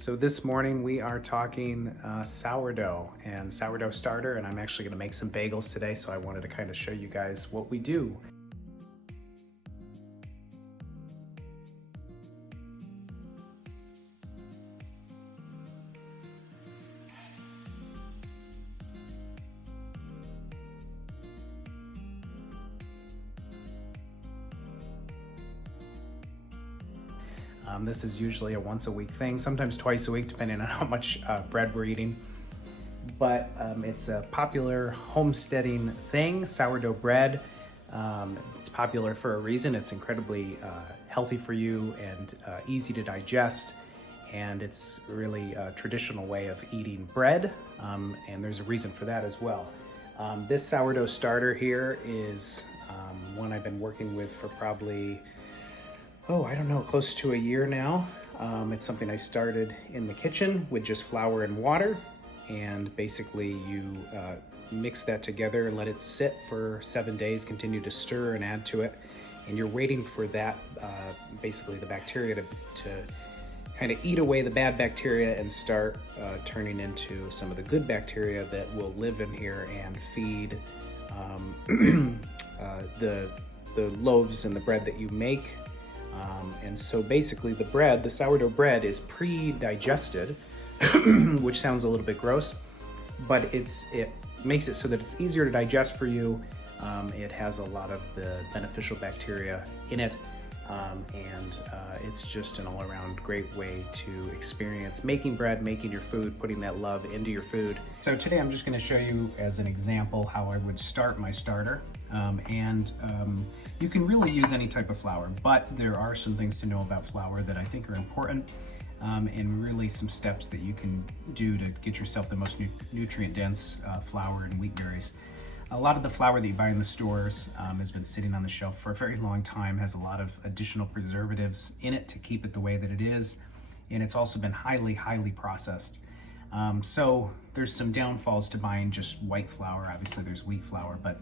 So this morning we are talking sourdough and sourdough starter, and I'm actually going to make some bagels today, so I wanted to kind of show you guys what we do. This is usually a once a week thing, sometimes twice a week, depending on how much bread we're eating. But it's a popular homesteading thing, sourdough bread. It's popular for a reason. It's incredibly healthy for you and easy to digest. And it's really a traditional way of eating bread. And there's a reason for that as well. This sourdough starter here is one I've been working with for probably I don't know, close to a year now. It's something I started in the kitchen with just flour and water, and basically you mix that together and let it sit for 7 days, continue to stir and add to it, and you're waiting for that, basically the bacteria to kind of eat away the bad bacteria and start turning into some of the good bacteria that will live in here and feed the loaves and the bread that you make. And so basically the sourdough bread is pre-digested, which sounds a little bit gross, but it makes it so that it's easier to digest for you. It has a lot of the beneficial bacteria in it, and it's just an all-around great way to experience making bread, making your food, putting that love into your food. So today I'm just going to show you as an example how I would start my starter. You can really use any type of flour, but there are some things to know about flour that I think are important, and really some steps that you can do to get yourself the most nutrient-dense flour and wheat berries. A lot of the flour that you buy in the stores has been sitting on the shelf for a very long time, has a lot of additional preservatives in it to keep it the way that it is, and it's also been highly, highly processed. So there's some downfalls to buying just white flour. Obviously there's wheat flour, but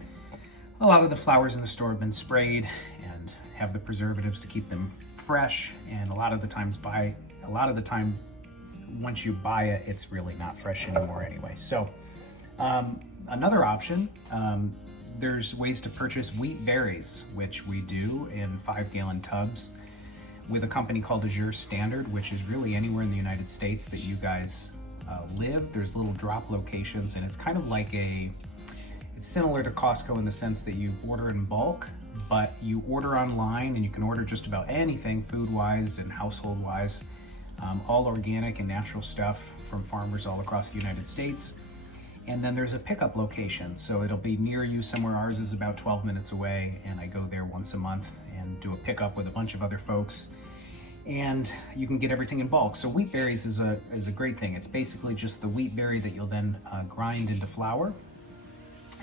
a lot of the flours in the store have been sprayed and have the preservatives to keep them fresh, and a lot of the time once you buy it, it's really not fresh anymore anyway. So another option, there's ways to purchase wheat berries, which we do in 5-gallon tubs with a company called Azure Standard, which is really anywhere in the United States that you guys live. There's little drop locations, and it's kind of like it's similar to Costco in the sense that you order in bulk, but you order online and you can order just about anything food-wise and household-wise, all organic and natural stuff from farmers all across the United States. And then there's a pickup location, so it'll be near you somewhere. Ours is about 12 minutes away, and I go there once a month and do a pickup with a bunch of other folks. And you can get everything in bulk. So wheat berries is a great thing. It's basically just the wheat berry that you'll then grind into flour.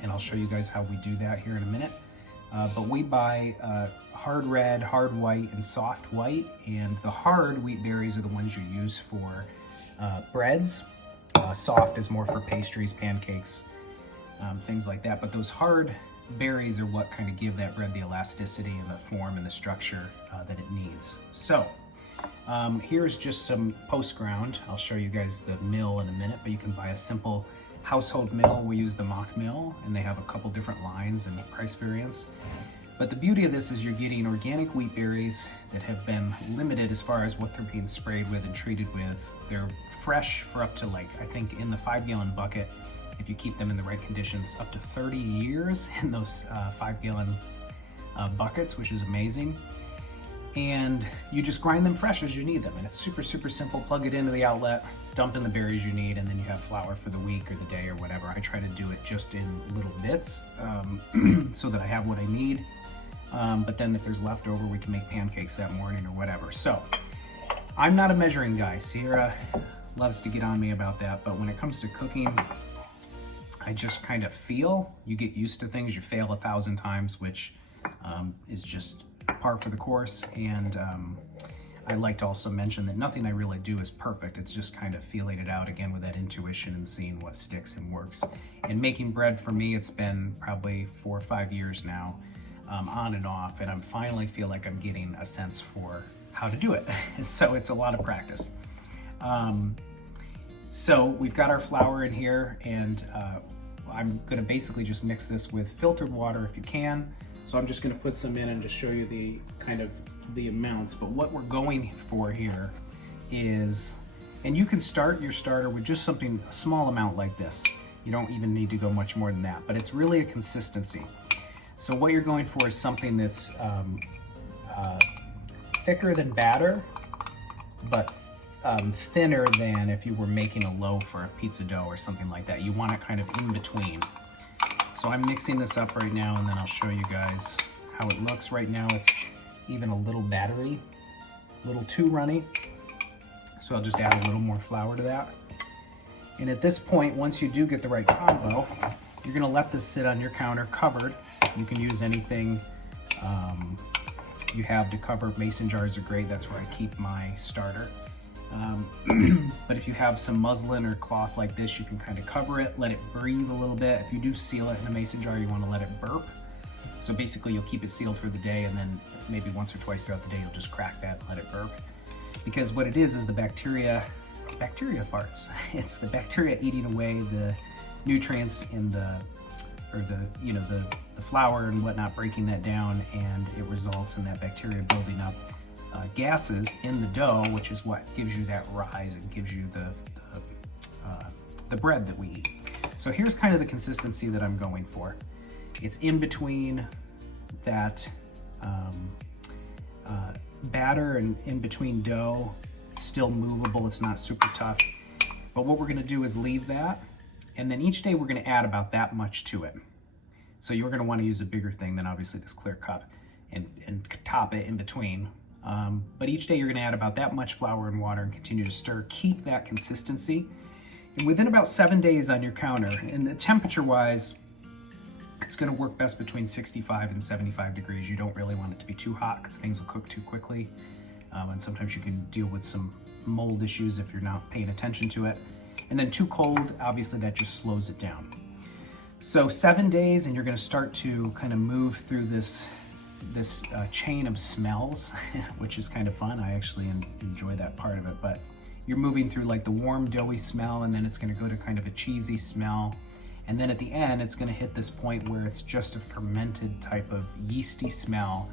And I'll show you guys how we do that here in a minute. But we buy hard red, hard white, and soft white. And the hard wheat berries are the ones you use for breads. Soft is more for pastries, pancakes, things like that. But those hard berries are what kind of give that bread the elasticity and the form and the structure that it needs. So here's just some post ground. I'll show you guys the mill in a minute, but you can buy a simple household mill. We use the mock mill, and they have a couple different lines and price variants. But the beauty of this is you're getting organic wheat berries that have been limited as far as what they're being sprayed with and treated with. They're fresh for up to, like, I think in the 5-gallon bucket, if you keep them in the right conditions, up to 30 years in those 5-gallon buckets, which is amazing. And you just grind them fresh as you need them. And it's super, super simple. Plug it into the outlet, dump in the berries you need, and then you have flour for the week or the day or whatever. I try to do it just in little bits so that I have what I need. But then if there's leftover, we can make pancakes that morning or whatever. So I'm not a measuring guy. Sierra loves to get on me about that. But when it comes to cooking, I just kind of feel. You get used to things. You fail 1,000 times, which is just par for the course. And I'd like to also mention that nothing I really do is perfect. It's just kind of feeling it out again with that intuition and seeing what sticks and works. And making bread for me, it's been probably 4 or 5 years now, on and off, and I finally feel like I'm getting a sense for how to do it. So it's a lot of practice. So we've got our flour in here, and I'm gonna basically just mix this with filtered water if you can. So I'm just gonna put some in and just show you the kind of the amounts. But what we're going for here is, and you can start your starter with just something, a small amount like this. You don't even need to go much more than that, but it's really a consistency. So what you're going for is something that's thicker than batter, but thinner than if you were making a loaf or a pizza dough or something like that. You want it kind of in between. So I'm mixing this up right now, and then I'll show you guys how it looks. Right now it's even a little battery, a little too runny. So I'll just add a little more flour to that. And at this point, once you do get the right combo, you're gonna let this sit on your counter covered. You can use anything you have to cover. Mason jars are great. That's where I keep my starter. But if you have some muslin or cloth like this, you can kind of cover it, let it breathe a little bit. If you do seal it in a mason jar, you want to let it burp. So basically you'll keep it sealed for the day, and then maybe once or twice throughout the day, you'll just crack that and let it burp. Because what it is the bacteria, it's bacteria farts. It's the bacteria eating away the nutrients in the flour and whatnot, breaking that down, and it results in that bacteria building up gases in the dough, which is what gives you that rise and gives you the bread that we eat. So here's kind of the consistency that I'm going for. It's in between that batter and in between dough. It's still movable, it's not super tough. But what we're gonna do is leave that, and then each day we're gonna add about that much to it. So you're gonna wanna use a bigger thing than obviously this clear cup and top it in between. But each day you're gonna add about that much flour and water and continue to stir. Keep that consistency. And within about 7 days on your counter, and the temperature-wise, it's gonna work best between 65 and 75 degrees. You don't really want it to be too hot because things will cook too quickly. And sometimes you can deal with some mold issues if you're not paying attention to it. And then too cold, obviously that just slows it down. So 7 days, and you're gonna start to kind of move through this chain of smells, which is kind of fun. I actually enjoy that part of it, but you're moving through like the warm doughy smell, and then it's going to go to kind of a cheesy smell, and then at the end it's going to hit this point where it's just a fermented type of yeasty smell,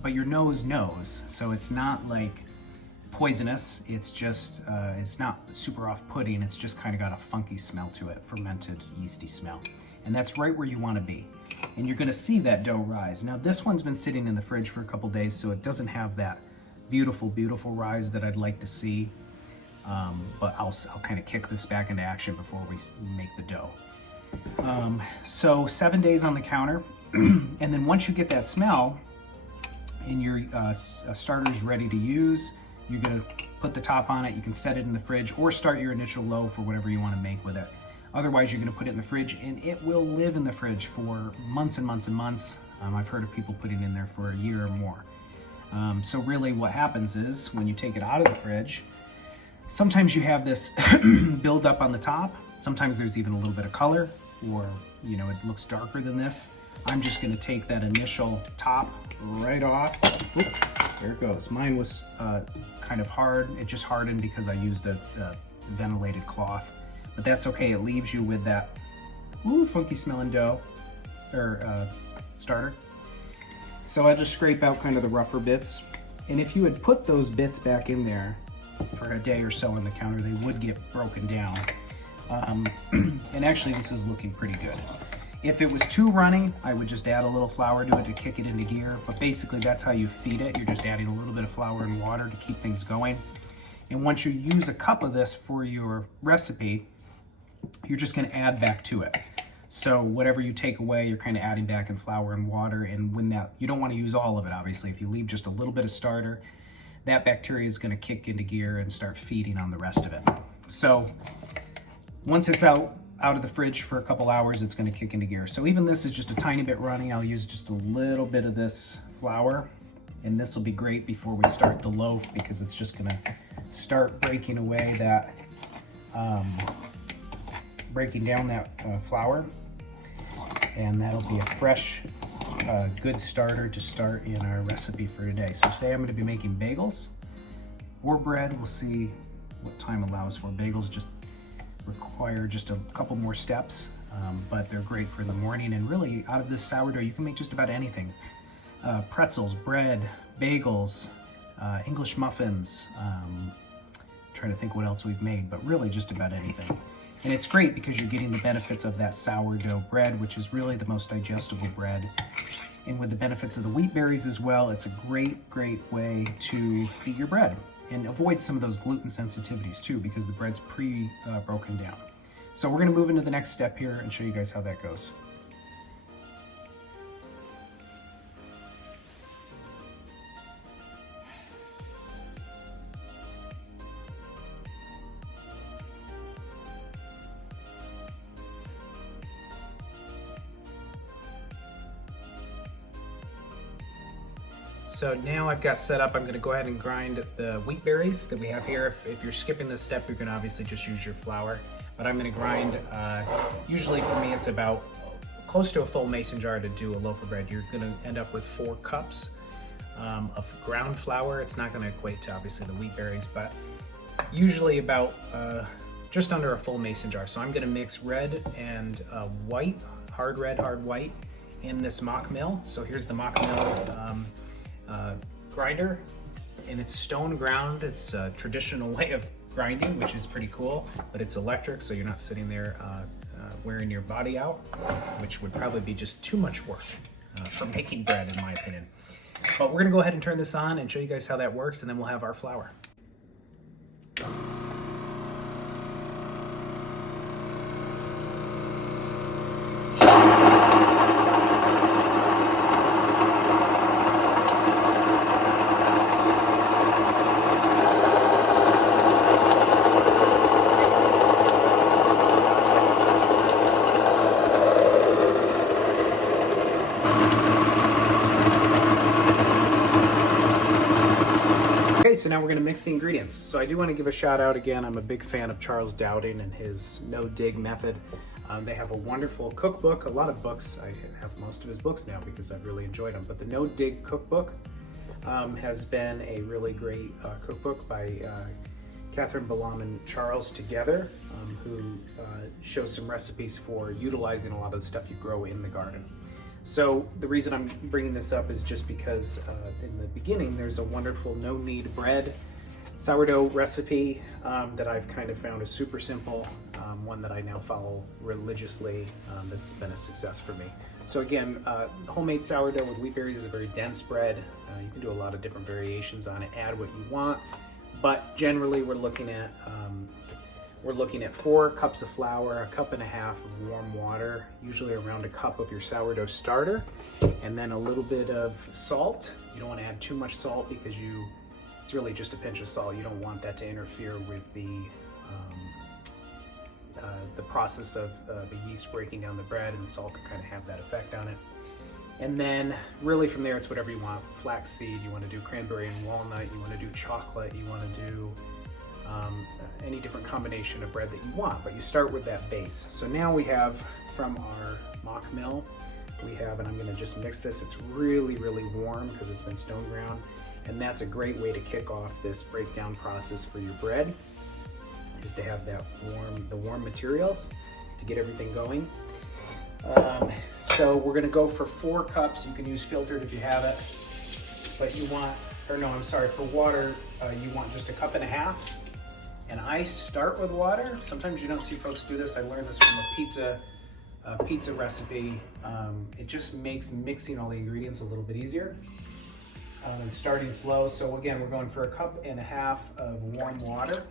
but your nose knows, so it's not like poisonous. It's just it's not super off-putting. It's just kind of got a funky smell to it, fermented yeasty smell, and that's right where you want to be. And you're gonna see that dough rise. Now this one's been sitting in the fridge for a couple days, so it doesn't have that beautiful, beautiful rise that I'd like to see. But I'll kind of kick this back into action before we make the dough. So 7 days on the counter, and then once you get that smell and your starter's ready to use, you're gonna put the top on it. You can set it in the fridge or start your initial loaf or whatever you wanna make with it. Otherwise, you're gonna put it in the fridge, and it will live in the fridge for months and months and months. I've heard of people putting it in there for a year or more. So really what happens is when you take it out of the fridge, sometimes you have this build up on the top. Sometimes there's even a little bit of color, or it looks darker than this. I'm just gonna take that initial top right off. Oop, there it goes. Mine was kind of hard. It just hardened because I used a ventilated cloth. But that's okay, it leaves you with that funky smelling dough, or starter. So I just scrape out kind of the rougher bits. And if you had put those bits back in there for a day or so on the counter, they would get broken down. And actually this is looking pretty good. If it was too runny, I would just add a little flour to it to kick it into gear. But basically that's how you feed it. You're just adding a little bit of flour and water to keep things going. And once you use a cup of this for your recipe, you're just going to add back to it. So whatever you take away, you're kind of adding back in flour and water. And when you don't want to use all of it, obviously. If you leave just a little bit of starter, that bacteria is going to kick into gear and start feeding on the rest of it. So once it's out of the fridge for a couple hours, it's going to kick into gear. So even this is just a tiny bit runny. I'll use just a little bit of this flour, and this will be great before we start the loaf, because it's just going to start breaking away that breaking down that flour, and that'll be a fresh, good starter to start in our recipe for today. So today I'm going to be making bagels or bread. We'll see what time allows for. Bagels just require just a couple more steps, but they're great for in the morning. And really, out of this sourdough, you can make just about anything. Pretzels, bread, bagels, English muffins. Trying to think what else we've made, but really just about anything. And it's great because you're getting the benefits of that sourdough bread, which is really the most digestible bread. And with the benefits of the wheat berries as well, it's a great way to eat your bread. And avoid some of those gluten sensitivities too, because the bread's broken down. So we're gonna move into the next step here and show you guys how that goes. So now I've got set up, I'm gonna go ahead and grind the wheat berries that we have here. If you're skipping this step, you're gonna obviously just use your flour. But I'm gonna grind, usually for me it's about close to a full mason jar to do a loaf of bread. You're gonna end up with 4 cups of ground flour. It's not gonna equate to obviously the wheat berries, but usually about just under a full mason jar. So I'm gonna mix red and white, hard red, hard white in this mock mill. So here's the mock mill grinder, and it's stone ground. It's a traditional way of grinding, which is pretty cool, but it's electric, so you're not sitting there wearing your body out, which would probably be just too much work for making bread, in my opinion. But we're gonna go ahead and turn this on and show you guys how that works, and then we'll have our flour. Okay, so now we're gonna mix the ingredients. So I do wanna give a shout out again. I'm a big fan of Charles Dowding and his no-dig method. They have a wonderful cookbook, a lot of books. I have most of his books now because I've really enjoyed them. But the no-dig cookbook has been a really great cookbook by Catherine Balam and Charles together, who shows some recipes for utilizing a lot of the stuff you grow in the garden. So the reason I'm bringing this up is just because in the beginning there's a wonderful no-knead bread sourdough recipe that I've kind of found is super simple, one that I now follow religiously, that's been a success for me. So again, homemade sourdough with wheat berries is a very dense bread. You can do a lot of different variations on it, add what you want, but generally we're looking at 4 cups of flour, 1.5 cups of warm water, usually around a cup of your sourdough starter, and then a little bit of salt. You don't want to add too much salt because it's really just a pinch of salt. You don't want that to interfere with the process of the yeast breaking down the bread, and the salt can kind of have that effect on it. And then really from there, it's whatever you want. Flaxseed, you want to do cranberry and walnut, you want to do chocolate, you want to do any different combination of bread that you want, but you start with that base. So now we have from our mock mill, and I'm gonna just mix this. It's really warm because it's been stone ground, and that's a great way to kick off this breakdown process for your bread, is to have that warm materials to get everything going. So we're gonna go for 4 cups. You can use filtered if you have it, but for water, you want just 1.5 cups. And I start with water. Sometimes you don't see folks do this. I learned this from a pizza recipe. It just makes mixing all the ingredients a little bit easier. And starting slow. So again, we're going for 1.5 cups of warm water.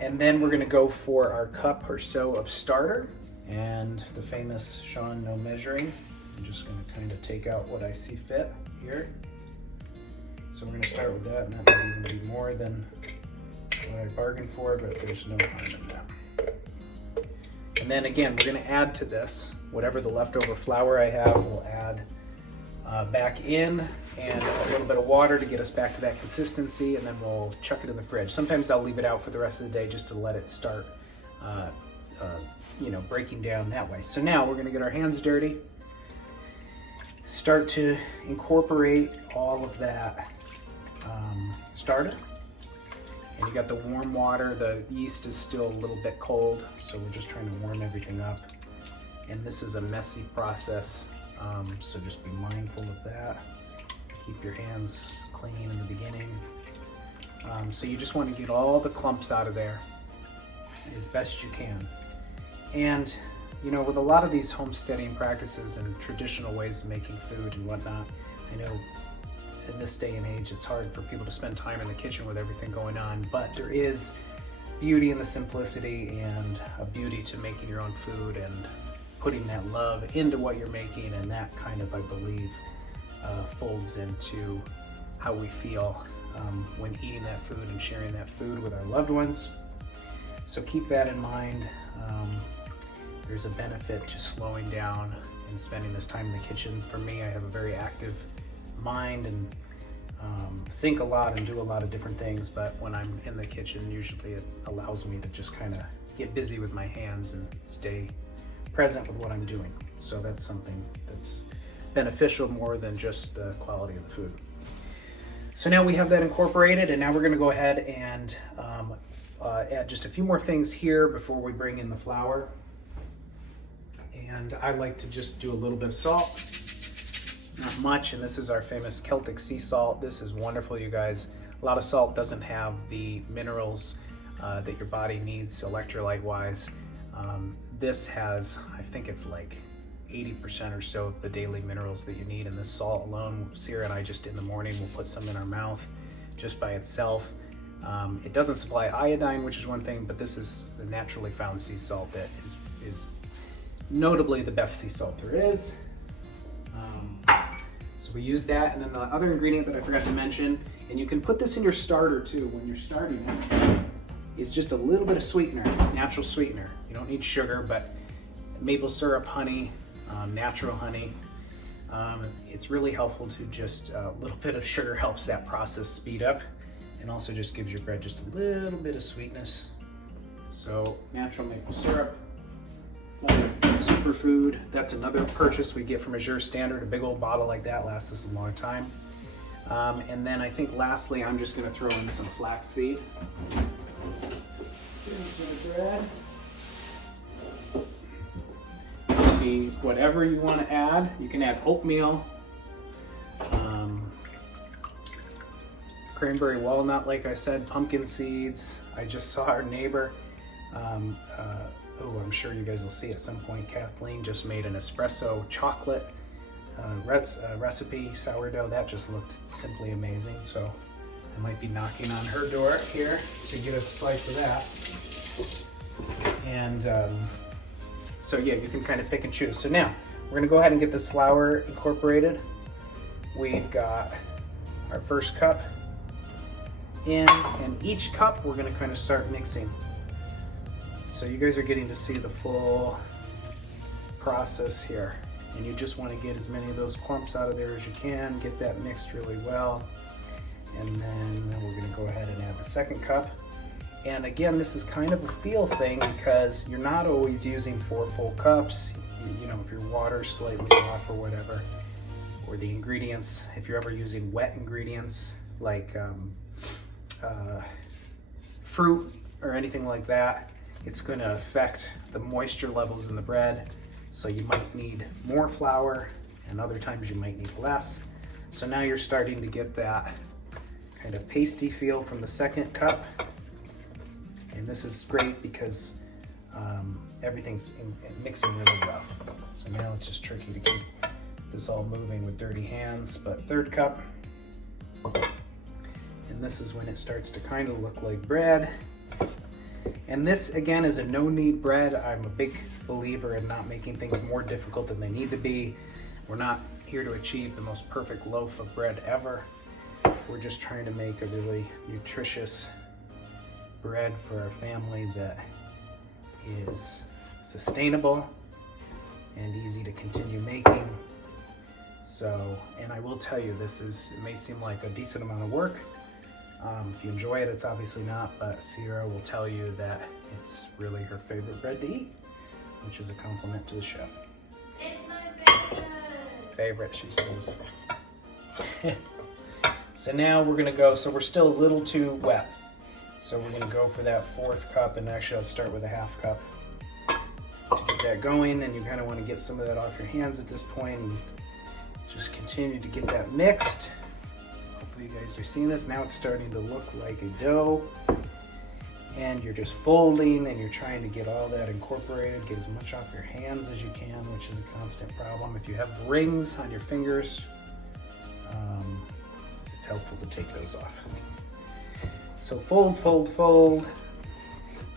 And then we're gonna go for our cup or so of starter and the famous Shawn no measuring. I'm just gonna kind of take out what I see fit here. So we're gonna start with that, and that might even be more than what I bargained for, but there's no harm in that. And then again, we're gonna add to this, whatever the leftover flour I have, we'll add back in, and a little bit of water to get us back to that consistency, and then we'll chuck it in the fridge. Sometimes I'll leave it out for the rest of the day just to let it start breaking down that way. So now we're gonna get our hands dirty, start to incorporate all of that starter. And you got the warm water. The yeast is still a little bit cold, so we're just trying to warm everything up. And this is a messy process, so just be mindful of that. Keep your hands clean in the beginning. So you just want to get all the clumps out of there as best you can. And you know, with a lot of these homesteading practices and traditional ways of making food and whatnot, I know in this day and age it's hard for people to spend time in the kitchen with everything going on, but there is beauty in the simplicity and a beauty to making your own food and putting that love into what you're making, and that kind of, I believe, folds into how we feel when eating that food and sharing that food with our loved ones. So keep that in mind. There's a benefit to slowing down and spending this time in the kitchen. For me, I have a very active mind and think a lot and do a lot of different things, but when I'm in the kitchen, usually it allows me to just kind of get busy with my hands and stay present with what I'm doing. So that's something that's beneficial more than just the quality of the food. So now we have that incorporated, and now we're gonna go ahead and add just a few more things here before we bring in the flour. And I like to just do a little bit of salt, not much, and this is our famous Celtic sea salt. This is wonderful, you guys. A lot of salt doesn't have the minerals that your body needs electrolyte-wise. This has, I think it's like 80% or so of the daily minerals that you need in this salt alone. Sierra and I just in the morning will put some in our mouth just by itself. It doesn't supply iodine, which is one thing, but this is the naturally found sea salt that is notably the best sea salt there is. So we use that, and then the other ingredient that I forgot to mention, and you can put this in your starter too when you're starting it, is just a little bit of sweetener, natural sweetener. You don't need sugar, but maple syrup, honey, natural honey. It's really helpful to just a little bit of sugar helps that process speed up, and also just gives your bread just a little bit of sweetness. So natural maple syrup, superfood. That's another purchase we get from Azure Standard. A big old bottle like that lasts us a long time. And then I think lastly, I'm just going to throw in some flaxseed into the bread. Be whatever you want to add. You can add oatmeal, cranberry walnut, like I said, pumpkin seeds. I just saw our neighbor. I'm sure you guys will see at some point. Kathleen just made an espresso chocolate recipe, sourdough. That just looked simply amazing. So I might be knocking on her door here to get a slice of that. And so yeah, you can kind of pick and choose. So now we're gonna go ahead and get this flour incorporated. We've got our first cup in, and each cup we're gonna kind of start mixing. So you guys are getting to see the full process here. And you just want to get as many of those clumps out of there as you can, get that mixed really well. And then we're going to go ahead and add the second cup. And again, this is kind of a feel thing because you're not always using 4 full cups. You know, if your water's slightly off or whatever, or the ingredients, if you're ever using wet ingredients like fruit or anything like that, it's going to affect the moisture levels in the bread. So you might need more flour, and other times you might need less. So now you're starting to get that kind of pasty feel from the second cup. And this is great because everything's mixing really well. So now it's just tricky to keep this all moving with dirty hands. But third cup, and this is when it starts to kind of look like bread. And this, again, is a no-knead bread. I'm a big believer in not making things more difficult than they need to be. We're not here to achieve the most perfect loaf of bread ever. We're just trying to make a really nutritious bread for our family that is sustainable and easy to continue making. So, and I will tell you, it may seem like a decent amount of work. If you enjoy it, it's obviously not, but Sierra will tell you that it's really her favorite bread to eat, which is a compliment to the chef. It's my Favorite, she says. So now we're gonna go, so we're still a little too wet. So we're gonna go for that 4th cup, and actually I'll start with a 1/2 cup to get that going. And you kind of want to get some of that off your hands at this point, and just continue to get that mixed. Hopefully you guys are seeing this. Now it's starting to look like a dough, and you're just folding and you're trying to get all that incorporated, get as much off your hands as you can, which is a constant problem. If you have rings on your fingers, it's helpful to take those off. So fold, fold, fold,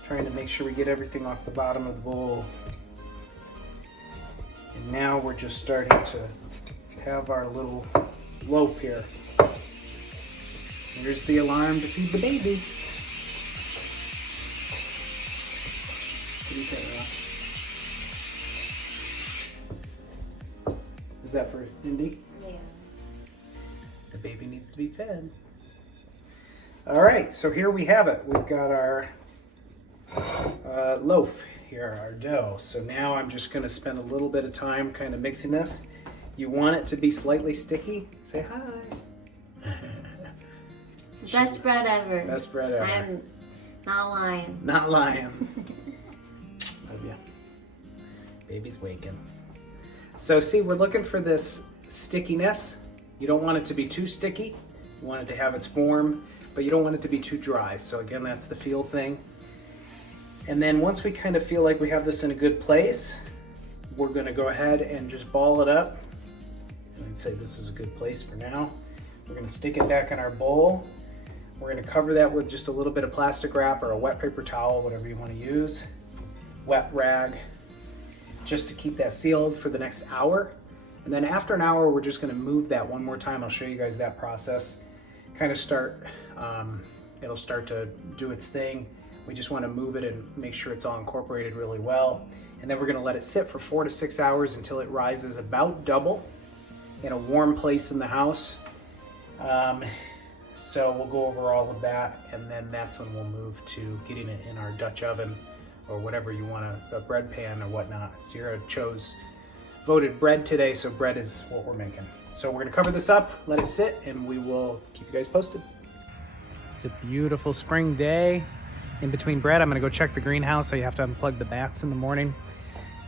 trying to make sure we get everything off the bottom of the bowl. And now we're just starting to have our little loaf here. Here's the alarm to feed the baby. What do you think, Rob? Is that for Indy? Yeah. The baby needs to be fed. All right, so here we have it. We've got our loaf here, our dough. So now I'm just gonna spend a little bit of time kind of mixing this. You want it to be slightly sticky? Say hi. Best bread ever. Best bread ever. I'm not lying. Not lying. Love ya. Baby's waking. So see, we're looking for this stickiness. You don't want it to be too sticky. You want it to have its form, but you don't want it to be too dry. So again, that's the feel thing. And then once we kind of feel like we have this in a good place, we're gonna go ahead and just ball it up. And I'd say this is a good place for now. We're gonna stick it back in our bowl. We're gonna cover that with just a little bit of plastic wrap or a wet paper towel, whatever you wanna use. Wet rag, just to keep that sealed for the next hour. And then after an hour, we're just gonna move that one more time. I'll show you guys that process. Kind of it'll start to do its thing. We just wanna move it and make sure it's all incorporated really well. And then we're gonna let it sit for 4 to 6 hours until it rises about double in a warm place in the house. So we'll go over all of that, and then that's when we'll move to getting it in our Dutch oven or whatever you want, a bread pan or whatnot. Sierra voted bread today, so bread is what we're making. So we're gonna cover this up, let it sit, and we will keep you guys posted. It's a beautiful spring day. In between bread, I'm gonna go check the greenhouse, so you have to unplug the bats in the morning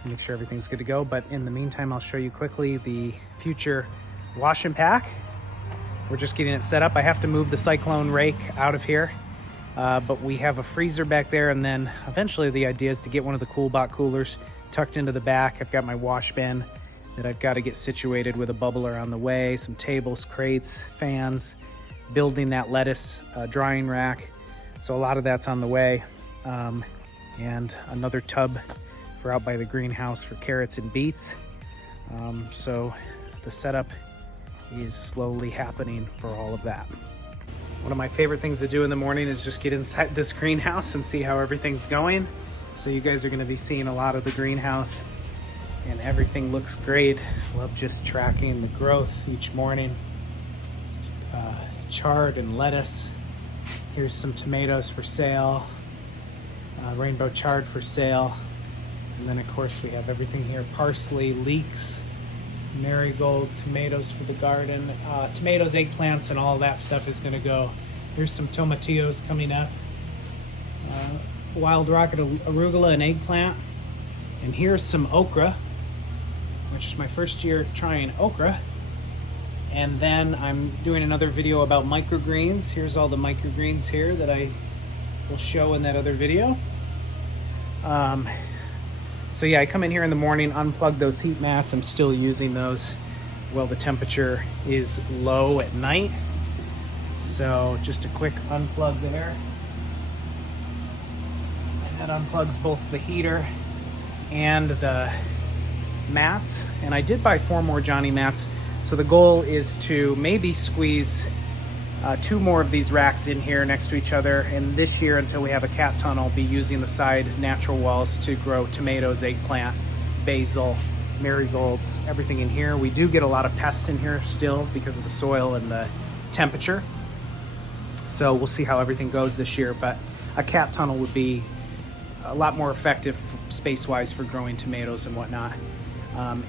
and make sure everything's good to go. But in the meantime, I'll show you quickly the future wash and pack. We're just getting it set up. I have to move the cyclone rake out of here, but we have a freezer back there, and then eventually the idea is to get one of the CoolBot coolers tucked into the back. I've got my wash bin that I've got to get situated with a bubbler on the way, some tables, crates, fans, building that lettuce drying rack. So a lot of that's on the way, and another tub for out by the greenhouse for carrots and beets. So the setup is slowly happening for all of that. One of my favorite things to do in the morning is just get inside this greenhouse and see how everything's going. So you guys are going to be seeing a lot of the greenhouse, and everything looks great. Love just tracking the growth each morning. Chard and lettuce. Here's some tomatoes for sale. Rainbow chard for sale. And then of course we have everything here. Parsley, leeks, marigold, tomatoes for the garden. Tomatoes, eggplants, and all that stuff is gonna go. Here's some tomatillos coming up. Wild rocket arugula and eggplant. And here's some okra, which is my first year trying okra. And then I'm doing another video about microgreens. Here's all the microgreens here that I will show in that other video. So yeah, I come in here in the morning, unplug those heat mats. I'm still using those while the temperature is low at night. So just a quick unplug there. And that unplugs both the heater and the mats. And I did buy 4 more Johnny mats. So the goal is to maybe squeeze 2 more of these racks in here next to each other. And this year, until we have a cat tunnel, I'll be using the side natural walls to grow tomatoes, eggplant, basil, marigolds, everything in here. We do get a lot of pests in here still because of the soil and the temperature. So we'll see how everything goes this year. But a cat tunnel would be a lot more effective space-wise for growing tomatoes and whatnot.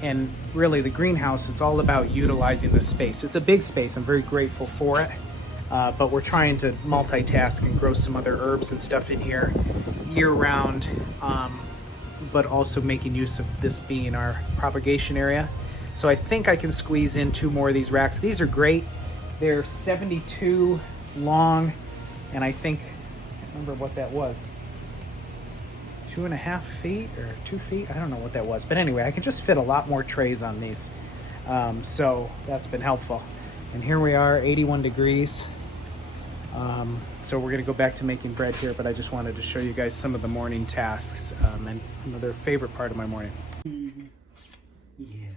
And really the greenhouse, it's all about utilizing the space. It's a big space. I'm very grateful for it. but we're trying to multitask and grow some other herbs and stuff in here year round, but also making use of this being our propagation area. So I think I can squeeze in 2 more of these racks. These are great. They're 72 long, and I think, I can't remember what that was. 2.5 feet or 2 feet? I don't know what that was. But anyway, I can just fit a lot more trays on these. So that's been helpful. And here we are, 81 degrees. So we're gonna go back to making bread here, but I just wanted to show you guys some of the morning tasks and another favorite part of my morning. Yeah.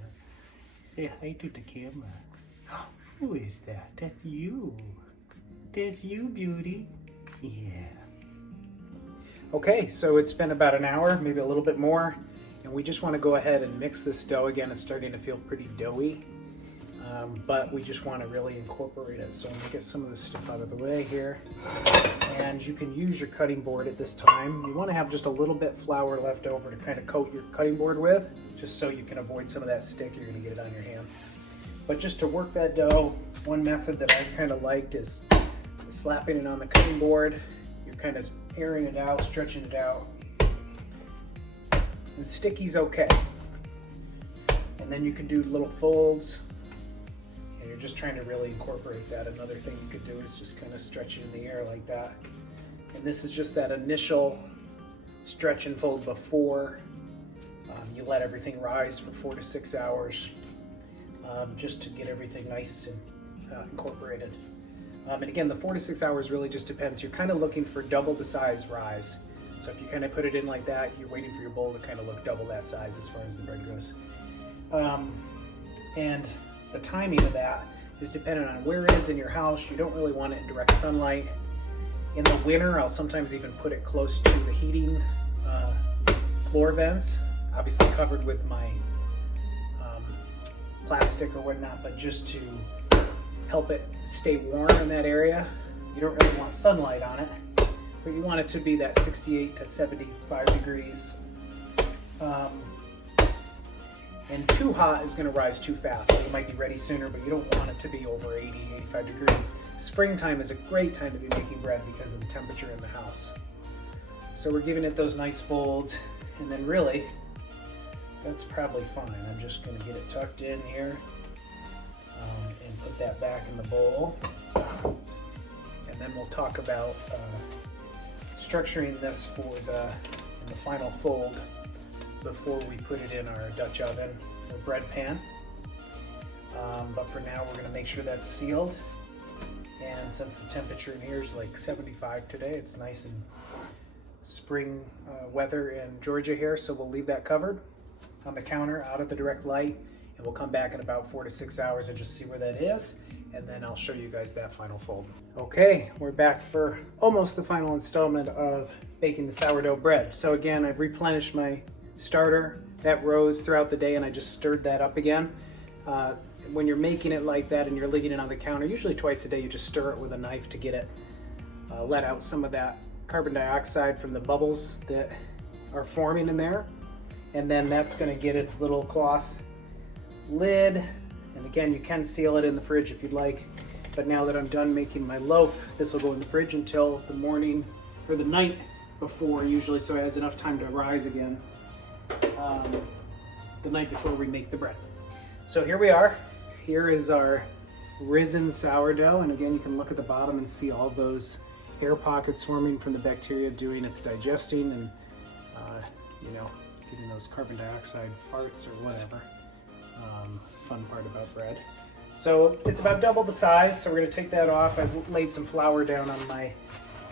Say hi to the camera. Who is that? That's you. That's you, beauty. Yeah. Okay, so it's been about an hour, maybe a little bit more, and we just want to go ahead and mix this dough again. It's starting to feel pretty doughy, but we just want to really incorporate it. So I'm going to get some of this stuff out of the way here, and you can use your cutting board at this time. You want to have just a little bit flour left over to kind of coat your cutting board with, just so you can avoid some of that stick. You're going to get it on your hands. But just to work that dough, one method that I kind of liked is slapping it on the cutting board. You're kind of airing it out, stretching it out. And sticky's okay. And then you can do little folds, and you're just trying to really incorporate that. Another thing you could do is just kind of stretch it in the air like that. And this is just that initial stretch and fold before you let everything rise for 4 to 6 hours, just to get everything nice and incorporated. And again, the 4 to 6 hours really just depends. You're kind of looking for double the size rise. So if you kind of put it in like that, you're waiting for your bowl to kind of look double that size as far as the bread goes. And the timing of that is dependent on where it is in your house. You don't really want it in direct sunlight. In the winter, I'll sometimes even put it close to the heating floor vents, obviously covered with my plastic or whatnot, but just to help it stay warm in that area. You don't really want sunlight on it, but you want it to be that 68 to 75 degrees. And too hot is going to rise too fast. So it might be ready sooner, but you don't want it to be over 80, 85 degrees. Springtime is a great time to be making bread because of the temperature in the house. So we're giving it those nice folds, and then really, that's probably fine. I'm just going to get it tucked in here. And put that back in the bowl, and then we'll talk about structuring this for the final fold before we put it in our Dutch oven or bread pan. But for now, we're going to make sure that's sealed. And since the temperature in here is like 75 today, it's nice and spring weather in Georgia here, so we'll leave that covered on the counter out of the direct light. And we'll come back in about 4 to 6 hours and just see where that is, and then I'll show you guys that final fold. Okay, we're back for almost the final installment of baking the sourdough bread. So again, I've replenished my starter. That rose throughout the day, and I just stirred that up again. When you're making it like that and you're leaving it on the counter, usually twice a day, you just stir it with a knife to get it, let out some of that carbon dioxide from the bubbles that are forming in there. And then that's gonna get its little cloth lid, and again, you can seal it in the fridge if you'd like, but now that I'm done making my loaf, this will go in the fridge until the morning or the night before, usually, so it has enough time to rise again the night before we make the bread. So here we are. Here is our risen sourdough, and again, you can look at the bottom and see all those air pockets forming from the bacteria doing its digesting and getting those carbon dioxide farts or whatever. Fun part about bread. So it's about double the size, so we're going to take that off. I've laid some flour down on my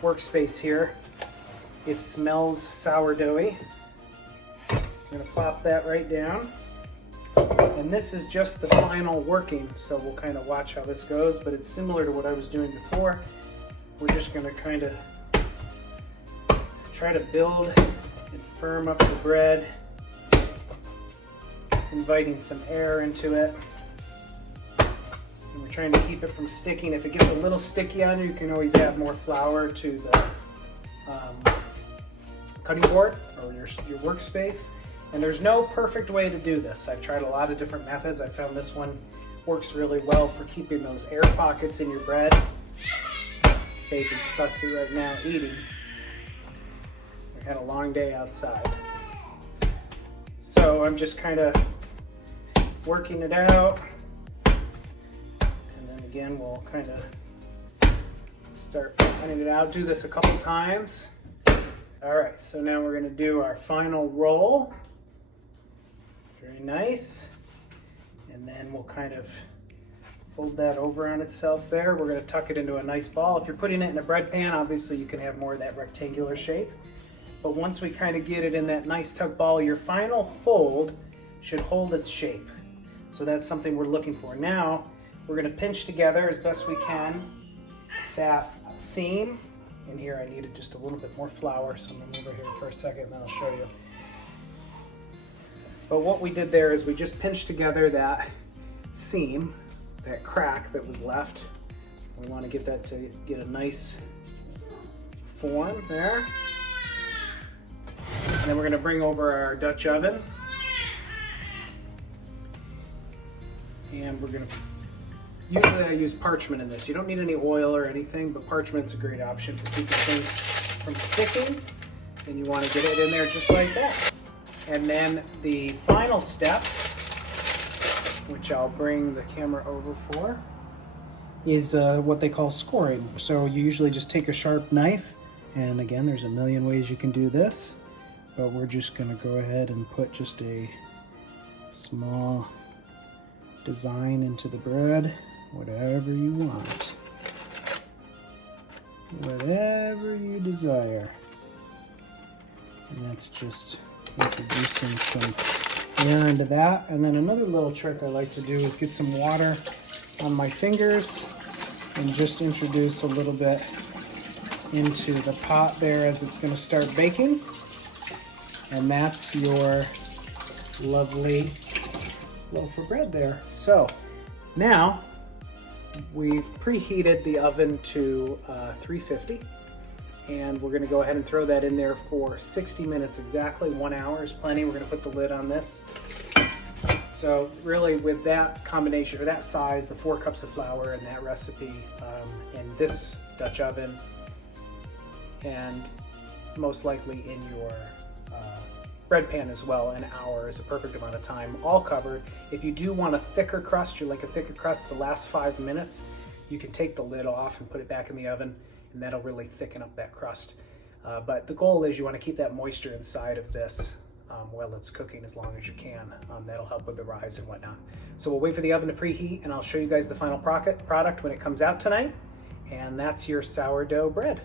workspace here. It smells sourdoughy. I'm going to plop that right down. And this is just the final working, so we'll kind of watch how this goes, but it's similar to what I was doing before. We're just going to kind of try to build and firm up the bread, inviting some air into it. And we're trying to keep it from sticking. If it gets a little sticky on you can always add more flour to the cutting board or your workspace. And there's no perfect way to do this. I've tried a lot of different methods. I found this one works really well for keeping those air pockets in your bread baby's fussy right now eating. We had a long day outside. So I'm just kind of working it out. And then again, we'll kind of start flattening it out. Do this a couple times. All right, so now we're gonna do our final roll. Very nice. And then we'll kind of fold that over on itself there. We're gonna tuck it into a nice ball. If you're putting it in a bread pan, obviously you can have more of that rectangular shape. But once we kind of get it in that nice tuck ball, your final fold should hold its shape. So that's something we're looking for. Now, we're gonna pinch together as best we can that seam. And here I needed just a little bit more flour, so I'm gonna move over here for a second and then I'll show you. But what we did there is we just pinched together that seam, that crack that was left. We want to get that to get a nice form there. And then we're going to bring over our Dutch oven. And we're going to, usually I use parchment in this. You don't need any oil or anything, but parchment's a great option for keeping things from sticking. And you want to get it in there just like that. And then the final step, which I'll bring the camera over for, is what they call scoring. So you usually just take a sharp knife, and again, there's a million ways you can do this, but we're just gonna go ahead and put just a small design into the bread, whatever you want, whatever you desire. And that's just introducing some air into that. And then another little trick I like to do is get some water on my fingers and just introduce a little bit into the pot there as it's going to start baking. And that's your lovely loaf of bread there. So now we've preheated the oven to 350. And we're going to go ahead and throw that in there for 60 minutes exactly. 1 hour is plenty. We're going to put the lid on this. So really with that combination, or that size, the 4 cups of flour in that recipe, in this Dutch oven, and most likely in your bread pan as well, an hour is a perfect amount of time, all covered. If you do want a thicker crust, you like a thicker crust, the last 5 minutes, you can take the lid off and put it back in the oven, and that'll really thicken up that crust. But the goal is you want to keep that moisture inside of this while it's cooking as long as you can. That'll help with the rise and whatnot. So we'll wait for the oven to preheat, and I'll show you guys the final product when it comes out tonight. And that's your sourdough bread.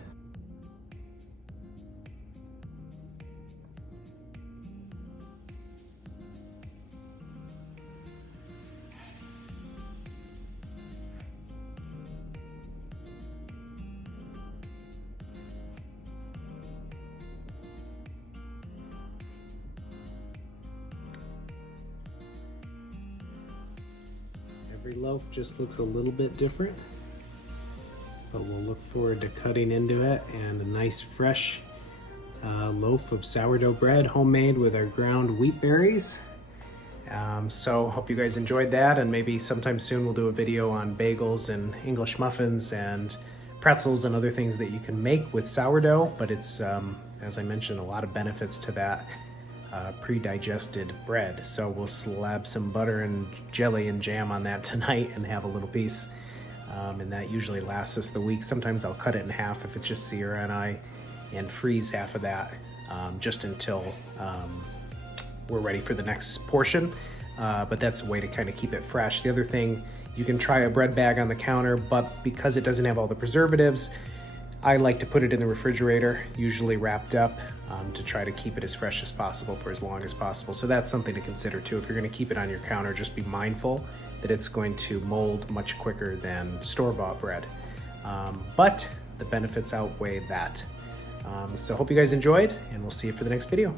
Every loaf just looks a little bit different, but we'll look forward to cutting into it, and a nice fresh loaf of sourdough bread, homemade with our ground wheat berries. So hope you guys enjoyed that, and maybe sometime soon we'll do a video on bagels and English muffins and pretzels and other things that you can make with sourdough. But it's, as I mentioned, a lot of benefits to that pre-digested bread. So we'll slab some butter and jelly and jam on that tonight and have a little piece. And that usually lasts us the week. Sometimes I'll cut it in half if it's just Sierra and I, and freeze half of that just until we're ready for the next portion. But that's a way to kind of keep it fresh. The other thing, you can try a bread bag on the counter, but because it doesn't have all the preservatives, I like to put it in the refrigerator, usually wrapped up, to try to keep it as fresh as possible for as long as possible. So that's something to consider too. If you're going to keep it on your counter, just be mindful that it's going to mold much quicker than store-bought bread. But the benefits outweigh that. So hope you guys enjoyed, and we'll see you for the next video.